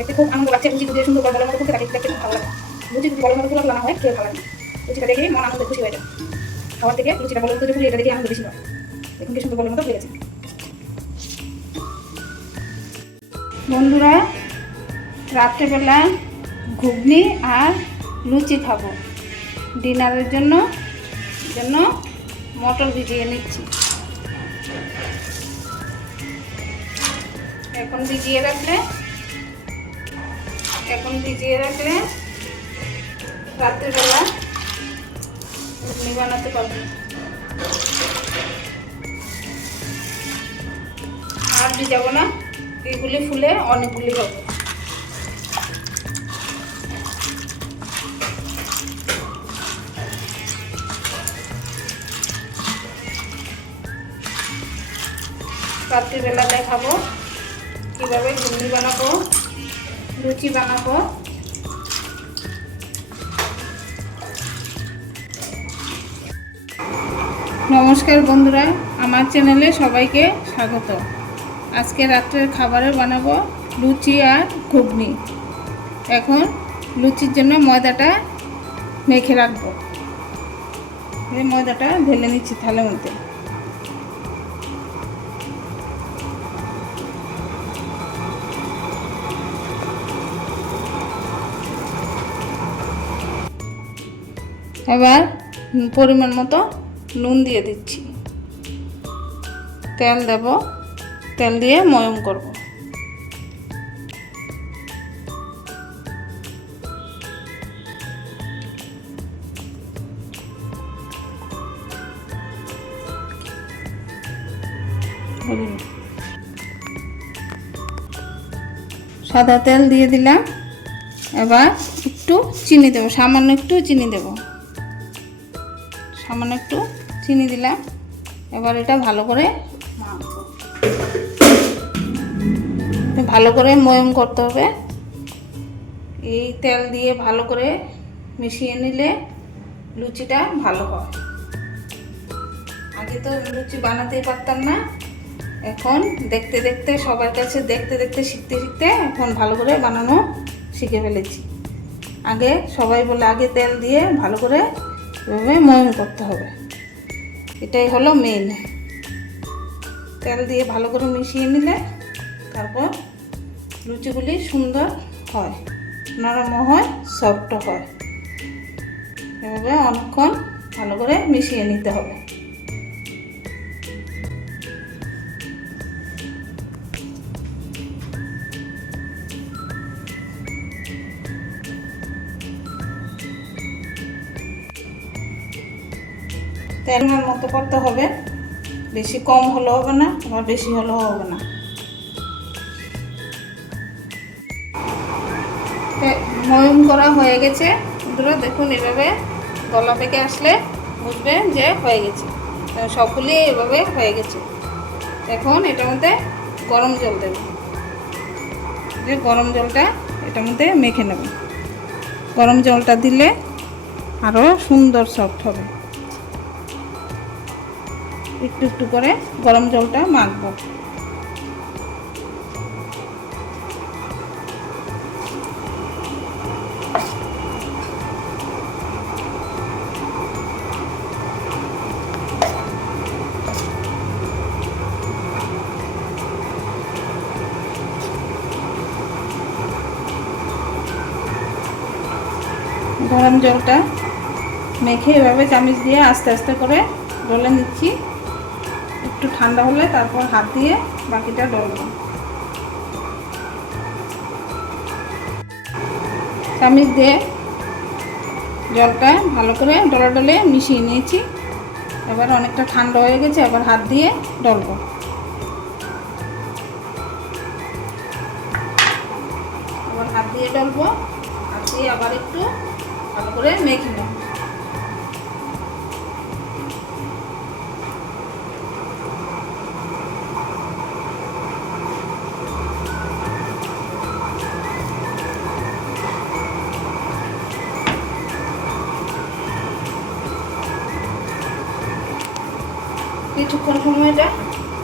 দেখতে খুব আনন্দ লাগছে। লুচি যদি সুন্দর করে বলার মতো ফুলতে থাকে দেখতে খুব ভালো লাগে। লুচি যদি বলার মতো ফুলা ফুলা না হয় খেয়ে ভালো লাগে। লুচিটা দেখে মন আনন্দে খুশি হয়ে যায়। খাওয়ার থেকে লুচিটা বলার মতো যে ফুলি এটা দেখে আনন্দ বেশি হয়। দেখুন কি সুন্দর বলার মতো ফুলে গেছে। বন্ধুরা, রাত্রেবেলা ঘুগনি আর লুচি খাবো। ডিনারের জন্য মটর ভিজিয়ে নিচ্ছি। এখন ভিজিয়ে রাখলে রাত্রেবেলা ঘুগনি বানাতে পারবো। আর ভিজাবো না, এগুলি ফুলে অনেকগুলি হবে। রাত্রিবেলা দেখাবো কীভাবে ঘুগনি বানাবো, লুচি বানাবো। নমস্কার বন্ধুরা, আমার চ্যানেলে সবাইকে স্বাগত। আজকে রাত্রের খাবারে বানাবো লুচি আর ঘুগনি। এখন লুচির জন্য ময়দাটা মেখে রাখবো। এই ময়দাটা ঢেলে নিচ্ছি থালের মধ্যে। এবার পরিমাণ মতো নুন দিয়ে দিচ্ছি। তেল দেব, তেল দিয়ে ময়ম করব। সাদা তেল দিয়ে দিলাম। এবার একটু চিনি দেব, সামান্য একটু চিনি দেব। সামান্য একটু চিনি দিলাম। এবার এটা ভালো করে ময়ম করতে হবে। এই তেল দিয়ে ভালো করে মিশিয়ে নিলে লুচিটা ভালো হয়। আগে তো লুচি বানাতেই পারতাম না, এখন দেখতে দেখতে সবার কাছে শিখতে শিখতে এখন ভালো করে বানানো শিখে ফেলেছি। আগে সবাই বলে আগে তেল দিয়ে ভালো করে এভাবে ময়ম করতে হবে। এটাই হলো মেন। তেল দিয়ে ভালো করে মিশিয়ে নিলে তারপর লুচিগুলি সুন্দর হয়, নরমও হয়, সফট হয়। এভাবে অনেকক্ষণ ভালো করে মিশিয়ে নিতে হবে। তেলের মতো করতে হবে, বেশি কম হলেও হবে না, আবার বেশি হলেও হবে না। ময়ম করা হয়ে গেছে বন্ধুরা, দেখুন এভাবে গলা পেকে আসলে বুঝবেন যে হয়ে গেছে। সবগুলি এভাবে হয়ে গেছে। এখন এটার মধ্যে গরম জল দেব। যে গরম জলটা এটার মধ্যে মেখে নেব। গরম জলটা দিলে আরও সুন্দর সফট হবে। একটু একটু করে গরম জলটা মাখবো। গরম জলটা মেখে এভাবে চামচ দিয়ে আস্তে আস্তে করে ডলে নিচ্ছি। একটু ঠান্ডা হলে তারপর হাত দিয়ে বাকিটা ডলবো। চামচ দিয়ে জলটা ভালো করে ডলে মিশিয়ে নিয়েছি। এবার অনেকটা ঠান্ডা হয়ে গেছে, এবার হাত দিয়ে ডলবো। আবার হাত দিয়ে ডলবো, হাত দিয়ে আবার একটু ভালো করে মেখে নেব। কিছুক্ষণ সময়টা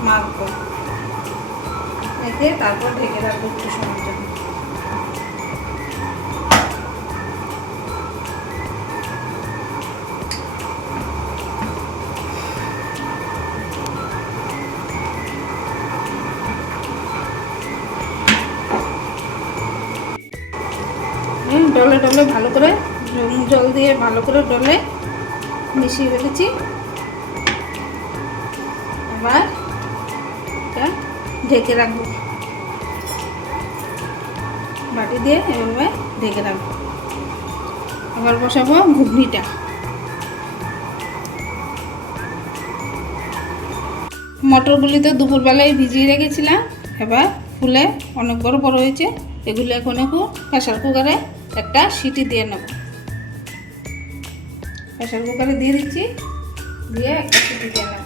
মাখবো, মেখে তারপর ঢেকে রাখবো একটু সময়ের জন্য। ডলে ডলে ভালো করে জল দিয়ে ভালো করে ডলে মিশিয়ে ফেলেছি। এবার এটা ঢেকে রাখবো, বাটি দিয়ে এভাবে ঢেকে রাখবো। এবার বসাবো ঘুগনিটা। মটরগুলি তো দুপুরবেলায় ভিজিয়ে রেখেছিলাম, এবার ফুলে অনেক বড় বড় হয়েছে। এগুলো এখন প্রেসার কুকারে একটা সিটি দিয়ে নেব। প্রেসার কুকারে দিয়ে দিচ্ছি, দিয়ে একটা সিটি দিয়ে নেব।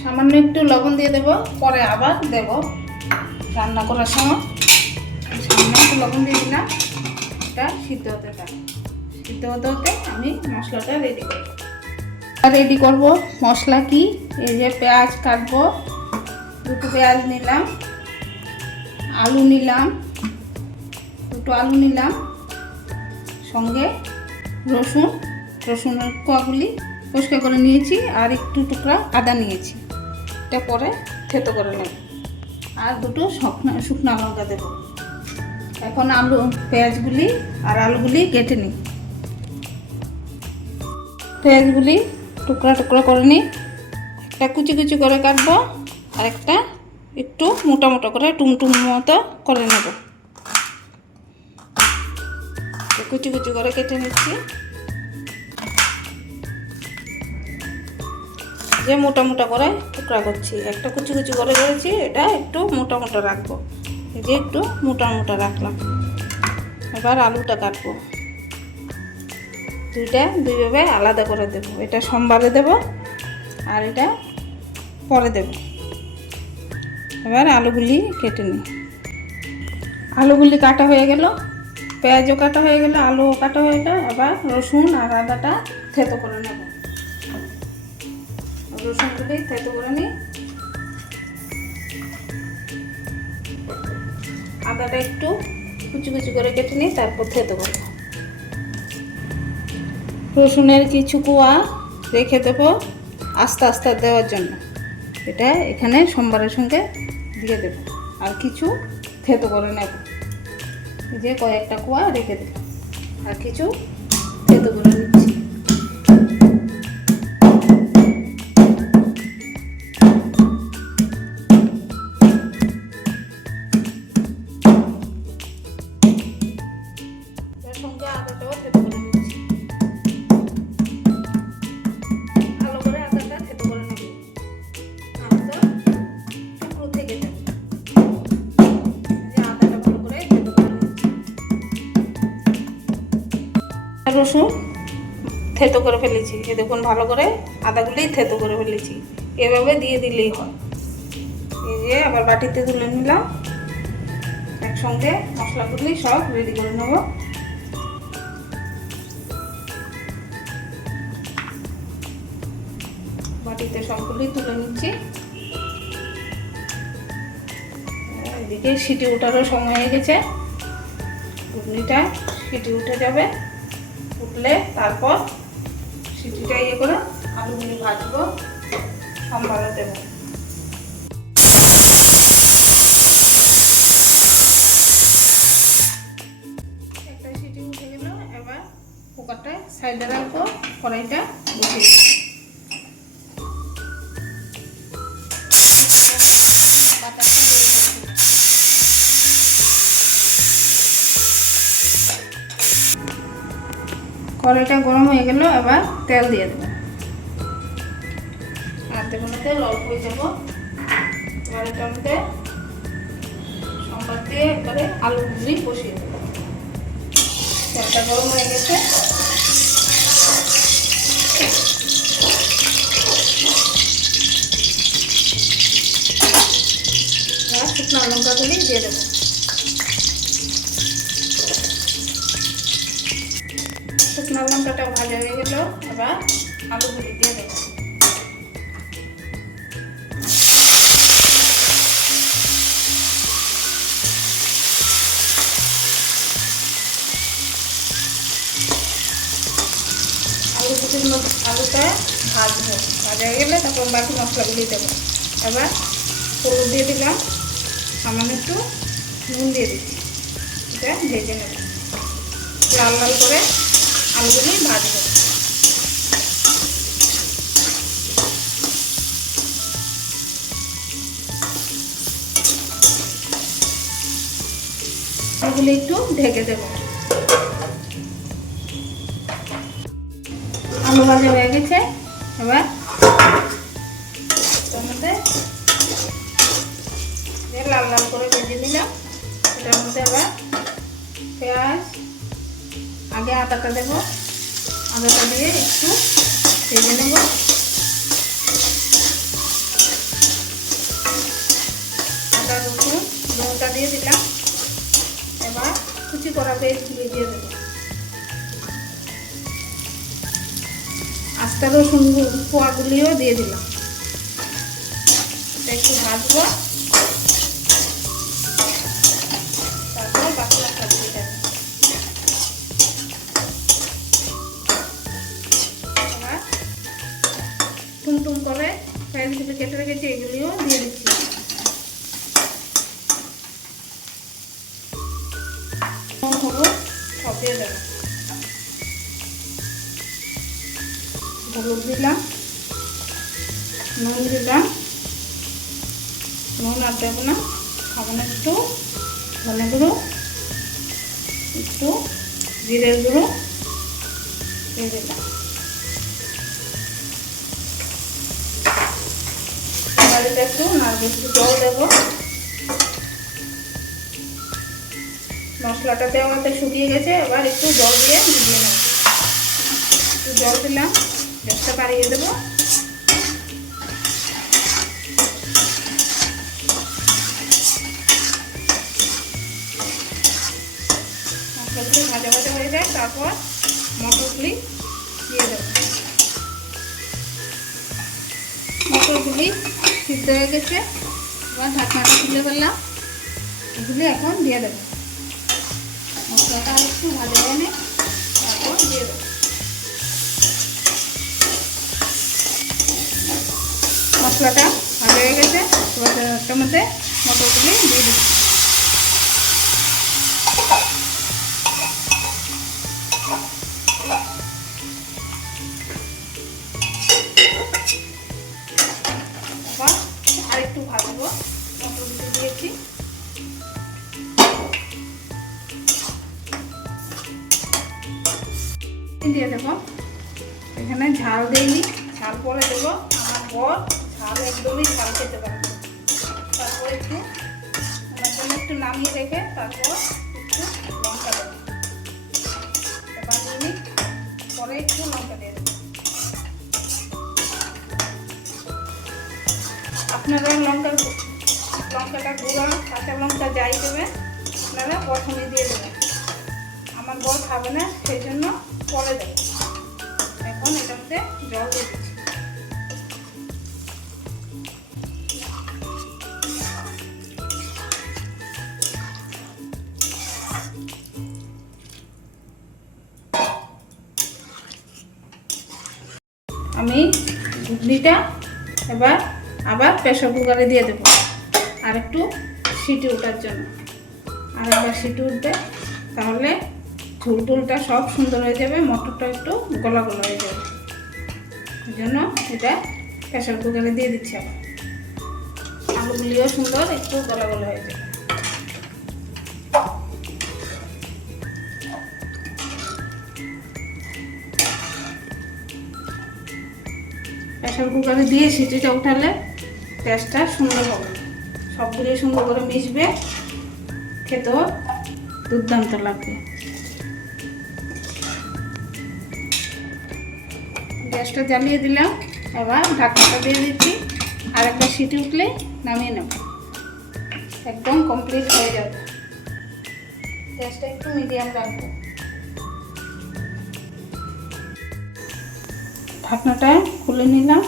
সামান্য একটু লবণ দিয়ে দেব, পরে আবার দেব রান্না করার সময়। সামান্য একটু লবণ দিয়ে দিলাম, এটা সিদ্ধ হতে থাকে। সিদ্ধ হতে হতে আমি মশলাটা রেডি করব। মশলা কি, এই যে পেঁয়াজ কাটবো, দুটো পেঁয়াজ নিলাম, আলু নিলাম, দুটো আলু নিলাম, সঙ্গে রসুনের কোয়াগুলি পরিষ্কার করে নিয়েছি, আর একটু টুকরা আদা নিয়েছি। এটা পরে থেতো করে নেব, আর দুটো শুকনো লঙ্কা দেব। এখন পেঁয়াজগুলি আর আলুগুলি কেটে নিই। পেঁয়াজগুলি টুকরা টুকরা করে নিই, একটা কুচি কুচি করে কাটবো, আর একটা একটু মোটা মোটা করে টুমটুম মতো করে নেব। কুচি কুচি করে কেটে নিচ্ছি। যে মোটা মোটা করে টুকরা করছি, একটা কুচি কুচি করে করেছি, এটা একটু মোটা মোটা রাখবো। এই যে একটু মোটা মোটা রাখলাম। এবার আলুটা কাটবো, দুইভাবে আলাদা করে দেব। এটা সোমবারে দেব, আর এটা পরে দেব। এবার আলুগুলি কেটে নিই। আলুগুলি কাটা হয়ে গেল, পেঁয়াজও কাটা হয়ে গেল, আলুও কাটা হয়ে গেল। এবার রসুন আর আদাটা থেতো করে নেব। রসুনগুলি থেতো করে নিই। আদাটা একটু কুচি কুচি করে কেটে নিই, তারপর থেতো করব। রসুনের কিছু কোয়া রেখে দেব আস্তে আস্তে দেওয়ার জন্য। এটা এখানে সোমবারের সঙ্গে দিয়ে দেব, আর কিছু থেতো করে নেব। এই যে কয়েকটা কোয়া রেখে দেব, আর কিছু থেতো করে নিচ্ছি। সঙ্গে আদাটাও থেতো করে নিচ্ছি। ভালো করে আদাটা থেতো করে নেব, আদা টুকরো থেকে যাবে। আদাটা ভালো করে থেতো করে নিচ্ছি। রসুন থেতো করে ফেলেছি, এই দেখুন ভালো করে আদাগুলি থেতো করে ফেলেছি। এভাবে দিয়ে দিলেই হয়। এই যে আবার বাটিতে তুলে নিলাম, একসঙ্গে মশলাগুলি সব রেডি করে নেব। বাটিতে সবগুলি তুলে নিচ্ছি। এদিকে সিটি ওঠারও সময় হয়ে গেছে, ঘুগনিটা সিটি উঠে যাবে। উঠলে তারপর সিটিটা করে আলুগুলি ভাজবো, সম্ভারে দেব। একটা সিটি উঠে গেল, এবার কুকারটা সাইডে রাখবো, কড়াইটা বসিয়ে দেবো। কড়াইটা গরম হয়ে গেল, এবার তেল দিয়ে দেবো। আর দেবো না, তেল অল্প হয়ে যাবো। এবার এটার মধ্যে সম্বার দিয়ে একবারে আলুগুলি বসিয়ে দেবো। তেলটা গরম হয়ে গেছে, এবার শুকনো লঙ্কাগুলি দিয়ে দেবো। শুকনো লঙ্কাটা ভাজা হয়ে গেল, এবার আলুগুলি দিয়ে দেবো। আলুটা ভাজবো, ভাজা হয়ে গেলে তারপর বাকি মশলাগুলি দেবো। এবার হলুদ দিয়ে দিলাম, সামান্য একটু নুন দিয়ে দিচ্ছি, এটা ভেজে নেব, লাল লাল করে আলুগুলি ভাজবো। আলুগুলি একটু ঢেকে দেবো। আলু ভাজা হয়ে গেছে, এবার লাল লাল করে ভেজে নিলাম। এটার মধ্যে আবার পেঁয়াজ, আগে আদাটা দেবো, আদাটা দিয়ে একটু ভেজে নেব। আদা রসুন লঙ্কা দিয়ে দিলাম, এবার কুচি করা পেস্টগুলি দিয়ে দেবো। আস্তা রসুন কোয়াগুলিও দিয়ে দিলাম, একটু ভাজবো, তারপর বাকি মশলা দিয়ে দেবো। এবার টুমটুম করে পেঁয়াজগুলো কেটে রেখেছি, এগুলিও দিয়ে দিচ্ছি। হলুদ সব দিয়ে দেবো, হলুদ দিলাম, নুন দিলাম, নুন আর দেবো না, সামান্য একটু ধনে গুঁড়ো, একটু জিরের গুঁড়ো দিয়ে দিলাম। এবার এটা একটু নাড়বো, একটু জল দেবো। মশলাটা দেওয়াতে শুকিয়ে গেছে, এবার একটু জল দিয়ে ভিজিয়ে নেব। একটু জল দিলাম, গ্যাসটা বাড়িয়ে দেবো। মশলাগুলি ভাজা ভাজা হয়ে যায়, তারপর মটরগুলি দিয়ে দেবো। মটরগুলি সিদ্ধ হয়ে গেছে, এবার ঢাকনাটা তুলে ফেললাম, এগুলি এখন দিয়ে দেবো। মশলাটা একটু ভাজা হয়ে নে, তারপর দিয়ে দেবো। মশলাটা ভাজা হয়ে গেছে, এবার তার মধ্যে মটরগুলি দিয়ে দিচ্ছি। আবার আরেকটু ভাজবো, মটরগুলি দিয়েছি। দিয়ে দেবো, এখানে ঝাল দিইনি, ঝাল পরে দেবো। আমার বর ঝাল একদমই ঝাল খেতে পারে, তারপর একটু ওনার জন্য একটু নামিয়ে রেখে তারপর একটু লঙ্কা দেবো। এবার দিইনি, পরে একটু লঙ্কা দিয়ে দেবো। আপনারা লঙ্কাটা গুঁড়া কাঁচা লঙ্কা যাই দেবেন আপনারা প্রথমে দিয়ে দেবেন। আমার বর খাবে না, সেই জন্য পরে দেবো। এখন এটাতে জল দিয়ে দিচ্ছি। আমি ঘুগনিটা এবার আবার প্রেসার কুকারে দিয়ে দেবো, আর একটু সিটি ওঠার জন্য। আর একবার সিটি উঠবে, তাহলে ঝোল টোলটা সব সুন্দর হয়ে যাবে, মটরটা একটু গলা গলা হয়ে যাবে। এই জন্য এটা প্রেসার কুকারে দিয়ে দিচ্ছি। আবার আলুগুলিও সুন্দর একটু গলা গলা হয়ে যাবে। প্রেসার কুকারে দিয়ে সিটিটা উঠালে টেস্টটা সুন্দর হবে, সবগুলি সুন্দর করে মিশবে, খেতেও দুর্দান্ত লাগবে। গ্যাসটা জ্বালিয়ে দিলাম, এবার ঢাকনাটা দিয়ে দিচ্ছি। আর একটা সিটি উঠলে নামিয়ে নেব, একদম কমপ্লিট হয়ে যাবে। গ্যাসটা একটু মিডিয়াম রাখবো। ঢাকনাটা খুলে নিলাম,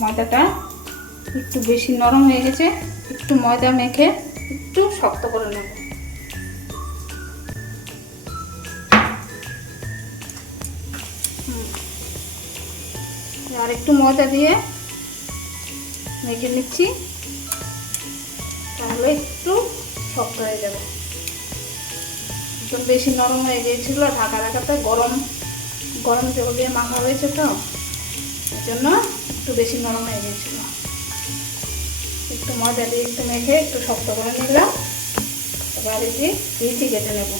ময়দাটা একটু বেশি নরম হয়ে গেছে, একটু ময়দা মেখে একটু শক্ত করে নেব। আর একটু ময়দা দিয়ে মেখে নিচ্ছি, তাহলে একটু শক্ত হয়ে যাবে। একদম বেশি নরম হয়ে গিয়েছিল, ঢাকা ঢাকাতে গরম গরম জল দিয়ে মাখা হয়েছে, তো এই জন্য একটু বেশি নরম হয়ে গিয়েছিল। একটু ময়দা দিয়ে একটু মেখে একটু শক্ত করে নিলাম। এবার এটি লিচি কেটে নেব।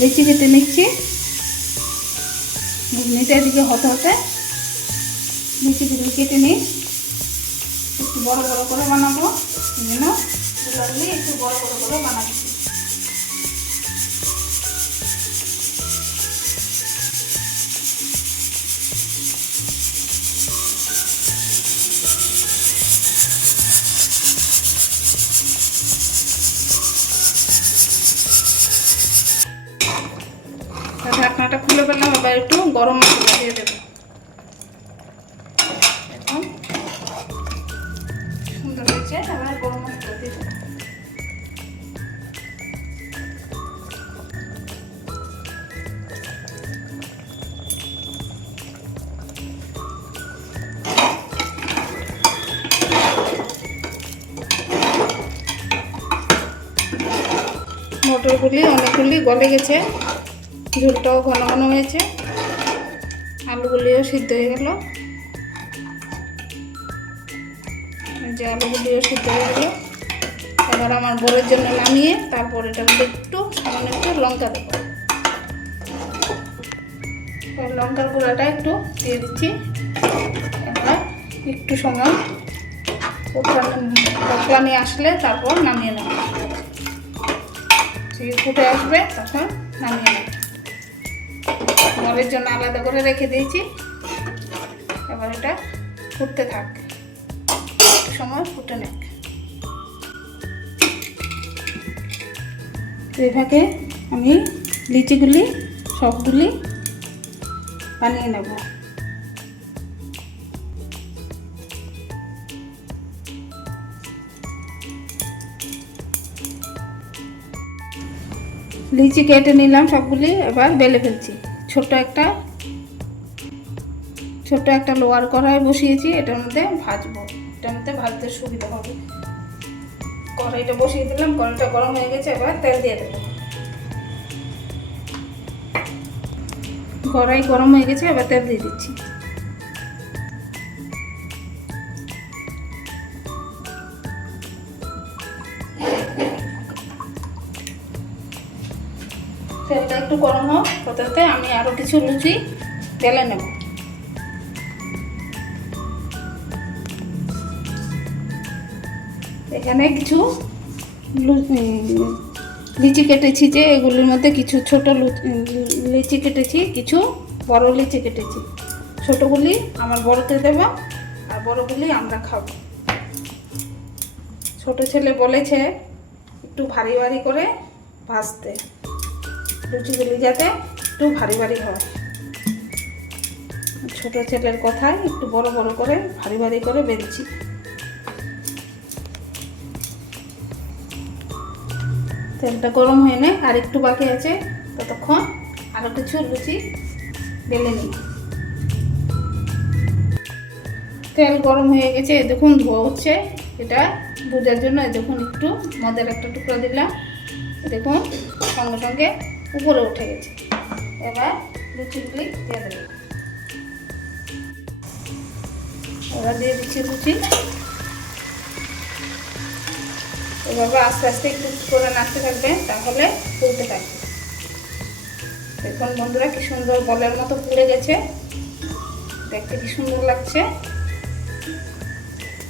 লিচি কেটে নিচ্ছি। ঘুগনিটা এদিকে হতে হতে লিচিগুলো কেটে নিই। একটু বড় বড় করে বানাবো, এই জন্য গুলো একটু বড় বড় করে বানাচ্ছি। ঢাকনাটা খুলে ফেললাম। আবার একটু গরম মশলা দিয়ে দেবো। এখন সুন্দর হয়েছে, তারপরে গরম মশলা দিয়ে দেবো। মটরগুলি অনেকগুলি গলে গেছে, ঝোলটাও ঘন ঘন হয়েছে, আলুগুলিও সিদ্ধ হয়ে গেল। যে আলুগুলিও সিদ্ধ হয়ে গেল। এবার আমার বড়ের জন্য নামিয়ে তারপর এটার মধ্যে একটু সামান্য একটু লঙ্কা দেবো। লঙ্কার গুঁড়াটা একটু দিয়ে দিচ্ছি। এবার একটু সময় মশলা নিয়ে আসলে তারপর নামিয়ে নেব। সেই ফুটে আসবে তখন নামিয়ে নেব। বড়ের জন্য আলাদা করে রেখে দিয়েছি। এবার এটা ফুটতে থাক, সময় ফুটে নেক। এভাবে আমি লিচিগুলি সবগুলি বানিয়ে নেব। লিচি কেটে নিলাম সবগুলি। এবার বেলে ফেলছি। ছোট একটা লোয়ার কড়াই বসিয়েছি, এটার মধ্যে ভাজবো। এটার মধ্যে ভাজতে সুবিধা হবে। কড়াইটা বসিয়ে দিলাম, কড়াইটা গরম হয়ে গেছে। এবার তেল দিয়ে দেবো। কড়াই গরম হয়ে গেছে, এবার তেল দিয়ে দিচ্ছি। তেলটা একটু গরম হোক, হতে আমি আরো কিছু লুচি তেলে নেব। এখানে কিছু লিচি কেটেছি, যে এগুলির মধ্যে কিছু ছোট লিচি কেটেছি, কিছু বড় লিচি কেটেছি। ছোটগুলি আমার বড়কে দেব, আর বড়গুলি আমরা খাবো। ছোট ছেলে বলেছে একটু ভারী ভারী করে ভাজতে, লুচিগুলি যাতে একটু ভারী ভারী হয়। ছোট ছেলের কথায় একটু বড় বড় করে ভারী ভারী করে বেলছি। তেলটা গরম হয়ে নে, আর একটু বাকি আছে, ততক্ষণ আরো কিছু লুচি বেলে নিই। তেল গরম হয়ে গেছে, দেখুন ধোয়া হচ্ছে। এটা বোঝার জন্য দেখুন একটু মদের একটা টুকরা দিলাম, দেখুন সঙ্গে সঙ্গে উপরে উঠে গেছে। এবার লুচিগুলি দিয়ে দেবো। এবার দিয়ে দিচ্ছি লুচি। এভাবে আস্তে আস্তে একটু করে নাড়তে থাকবে, তাহলে ফুলতে থাকবে। দেখুন বন্ধুরা কি সুন্দর বলের মতো ফুলে গেছে, দেখতে কি সুন্দর লাগছে।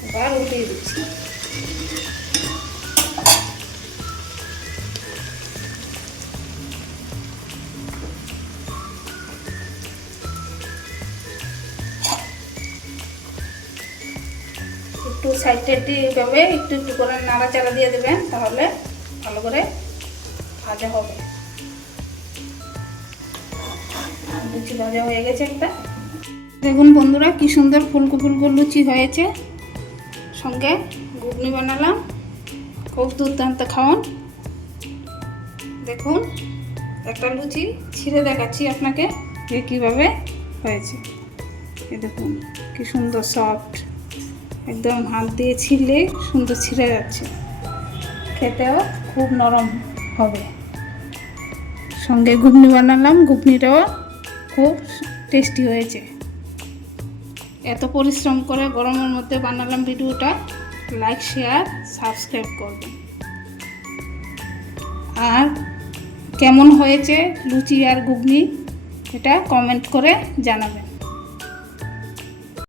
এবার উল্টিয়ে দিচ্ছি। একটু সাইডে এইভাবে একটু একটু করে নাড়াচাড়া দিয়ে দেবেন, তাহলে ভালো করে ভাজা হবে। লুচি ভাজা হয়ে গেছে একটা। দেখুন বন্ধুরা কি সুন্দর ফুলকো ফুলকো লুচি হয়েছে। সঙ্গে ঘুগনি বানালাম, খুব দুর্দান্ত খাওয়ান। দেখুন একটা লুচি ছিঁড়ে দেখাচ্ছি আপনাকে যে কীভাবে হয়েছে। এই দেখুন কি সুন্দর সফট, একদম হাত দিয়ে ছিঁড়লে সুন্দর ছিঁড়ে যাচ্ছে, খেতেও খুব নরম হবে। সঙ্গে ঘুগনি বানালাম, ঘুগনিটাও খুব টেস্টি হয়েছে। এত পরিশ্রম করে গরমের মধ্যে বানালাম ভিডিওটা, লাইক শেয়ার সাবস্ক্রাইব করবেন। আর কেমন হয়েছে লুচি আর ঘুগনি এটা কমেন্ট করে জানাবেন।